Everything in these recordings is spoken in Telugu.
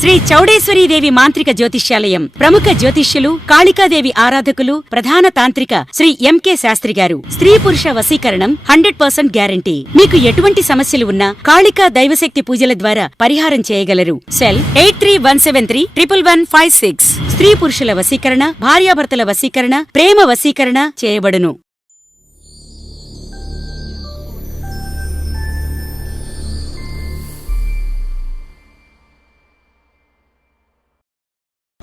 శ్రీ చౌడేశ్వరీదేవి మాంత్రిక జ్యోతిష్యాలయం. ప్రముఖ జ్యోతిష్యులు, కాళికాదేవి ఆరాధకులు, ప్రధాన తాంత్రిక శ్రీ ఎంకే శాస్త్రి గారు. స్త్రీ పురుష వశీకరణం 100% గ్యారంటీ. మీకు ఎటువంటి సమస్యలు ఉన్నా కాళికా దైవశక్తి పూజల ద్వారా పరిహారం చేయగలరు. సెల్ 8317311156. స్త్రీ పురుషుల వశీకరణ, భార్యాభర్తల వశీకరణ, ప్రేమ వశీకరణ చేయబడును.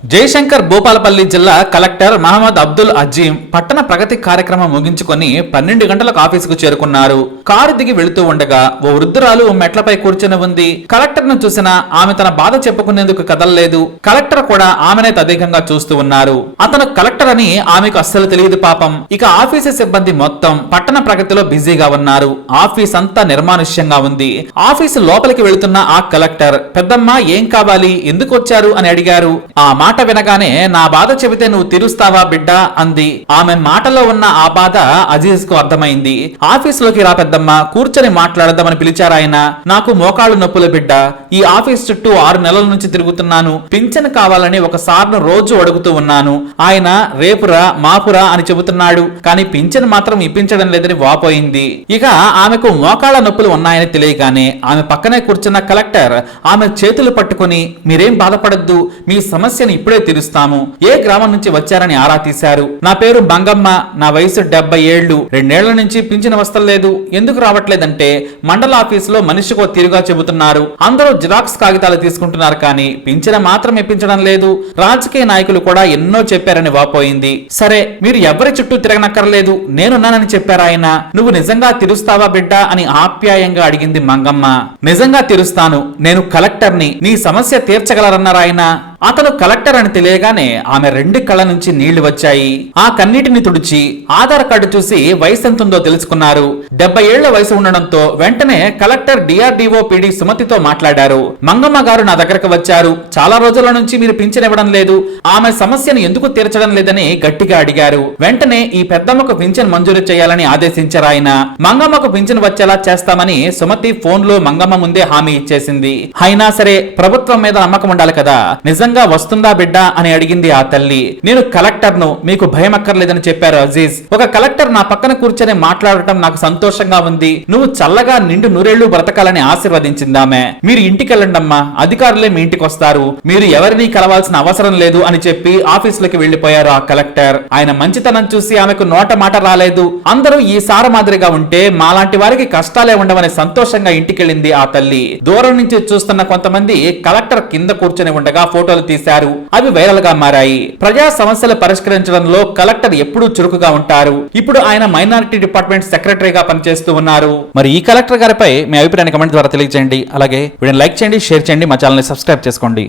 జయశంకర్ భూపాలపల్లి జిల్లా కలెక్టర్ మహమ్మద్ అబ్దుల్ అజీం పట్టణ ప్రగతి కార్యక్రమం ముగించుకొని 12 గంటలకు ఆఫీసుకు చేరుకున్నారు. కారు దిగి వెళుతూ ఉండగా ఓ వృద్ధురాలు మెట్లపై కూర్చుని ఉంది. కలెక్టర్ ను చూసిన ఆమె తన బాధ చెప్పుకునేందుకు కదలలేదు. కలెక్టర్ కూడా ఆమెనే తదేకంగా చూస్తూ ఉన్నారు. అతను కలెక్టర్ అని ఆమెకు అస్సలు తెలియదు పాపం. ఇక ఆఫీసు సిబ్బంది మొత్తం పట్టణ ప్రగతిలో బిజీగా ఉన్నారు. ఆఫీస్ అంతా నిర్మానుష్యంగా ఉంది. ఆఫీసు లోపలికి వెళుతున్న ఆ కలెక్టర్, పెద్దమ్మ ఏం కావాలి, ఎందుకు వచ్చారు అని అడిగారు. ఆ మాట వినగానే, నా బాధ చెబితే నువ్వు తీరుస్తావా బిడ్డా అంది. ఆమె మాటలో ఉన్న ఆ బాధ అజీజ్ కు అర్థమైంది. ఆఫీసులోకి రా పెద్దమ్మ, కూర్చొని మాట్లాడదామని పిలిచారాయన. నాకు మోకాళ్ళు నొప్పులు బిడ్డ, ఈ ఆఫీస్ చుట్టూ 6 నెలల నుంచి తిరుగుతున్నాను. పింఛన్ కావాలని ఒక సార్ను రోజు అడుగుతూ ఉన్నాను. ఆయన రేపురా మాపురా అని చెబుతున్నాడు, కానీ పింఛన్ మాత్రం ఇప్పించడం లేదని వాపోయింది. ఇక ఆమెకు మోకాళ్ళ నొప్పులు ఉన్నాయని తెలియగానే ఆమె పక్కనే కూర్చున్న కలెక్టర్ ఆమె చేతులు పట్టుకుని, మీరేం బాధపడద్దు, మీ సమస్యని ఇప్పుడే తీరుస్తాము. ఏ గ్రామం నుంచి వచ్చారని ఆరా తీశారు. నా పేరు మంగమ్మ, నా వయసు 70 ఏళ్లు. 2 ఏళ్ల నుంచి పింఛన్ వస్తలేదు. ఎందుకు రావట్లేదంటే మండల ఆఫీసులో మనిషికో తీరుగా చెబుతున్నారు. అందరూ జిరాక్స్ కాగితాలు తీసుకుంటున్నారు, కానీ పింఛన్ మాత్రం ఇప్పించడం లేదు. రాజకీయ నాయకులు కూడా ఎన్నో చెప్పారని వాపోయింది. సరే, మీరు ఎవరి చుట్టూ తిరగనక్కర్లేదు, నేనున్నానని చెప్పారాయన. నువ్వు నిజంగా తీరుస్తావా బిడ్డా అని ఆప్యాయంగా అడిగింది మంగమ్మ. నిజంగా తీరుస్తాను, నేను కలెక్టర్ని, నీ సమస్య తీర్చగలరన్నారాయన. అతను కలెక్టర్ అని తెలియగానే ఆమె 2 కళ్ళ నుంచి నీళ్లు వచ్చాయి. ఆ కన్నీటిని తుడిచి ఆధార్ కార్డు చూసి వయసు ఎంతుందో తెలుసుకున్నారు. 70 ఏళ్ల వయసు ఉండడంతో వెంటనే కలెక్టర్ డిఆర్డిఓ పిడి సుమతితో మాట్లాడారు. మంగమ్మ గారు నా దగ్గరకు వచ్చారు. చాలా రోజుల నుంచి మీరు పింఛన్ ఇవ్వడం లేదు, ఆమె సమస్యను ఎందుకు తీర్చడం లేదని గట్టిగా అడిగారు. వెంటనే ఈ పెద్దమ్మకు పింఛన్ మంజూరు చేయాలని ఆదేశించారు ఆయన. మంగమ్మకు పింఛన్ వచ్చేలా చేస్తామని సుమతి ఫోన్ లో మంగమ్మ ముందే హామీ ఇచ్చేసింది. అయినా సరే, ప్రభుత్వం మీద నమ్మకం ఉండాలి కదా, నిజంగా వస్తుందా బిడ్డ అని అడిగింది ఆ తల్లి. నేను కలెక్టర్ను, మీకు భయం అక్కర్లేదని చెప్పారు అజీజ్. ఒక కలెక్టర్ నా పక్కన కూర్చొని మాట్లాడటం నాకు సంతోషంగా ఉంది. నువ్వు చల్లగా నిండు నూరేళ్లు బ్రతకాలని ఆశీర్వదించిందామె. మీరు ఇంటికి వెళ్ళండమ్మా, అధికారులే మీ ఇంటికి వస్తారు, మీరు ఎవరిని కలవాల్సిన అవసరం లేదు అని చెప్పి ఆఫీసులోకి వెళ్లిపోయారు ఆ కలెక్టర్. ఆయన మంచితనం చూసి ఆమెకు నోట మాట రాలేదు. అందరూ ఈ సార మాదిరిగా ఉంటే మాలాంటి వారికి కష్టాలే ఉండవని సంతోషంగా ఇంటికెళ్ళింది ఆ తల్లి. దూరం నుంచి చూస్తున్న కొంతమంది కలెక్టర్ కింద కూర్చొని ఉండగా ఫోటోలు తీశారు. అవి వైరల్ గా మారాయి. ప్రజా సమస్యలు పరిష్కరించడంలో కలెక్టర్ ఎప్పుడూ చురుకుగా ఉంటారు. ఇప్పుడు ఆయన మైనారిటీ డిపార్ట్మెంట్ సెక్రటరీగా పనిచేస్తూ ఉన్నారు. మరి ఈ కలెక్టర్ గారిపై మీ అభిప్రాయాన్ని కమెంట్ ద్వారా తెలియజేయండి. అలాగే వీడియోని లైక్ చేయండి, షేర్ చేయండి, మా ఛానల్ ని సబ్స్క్రైబ్ చేసుకోండి.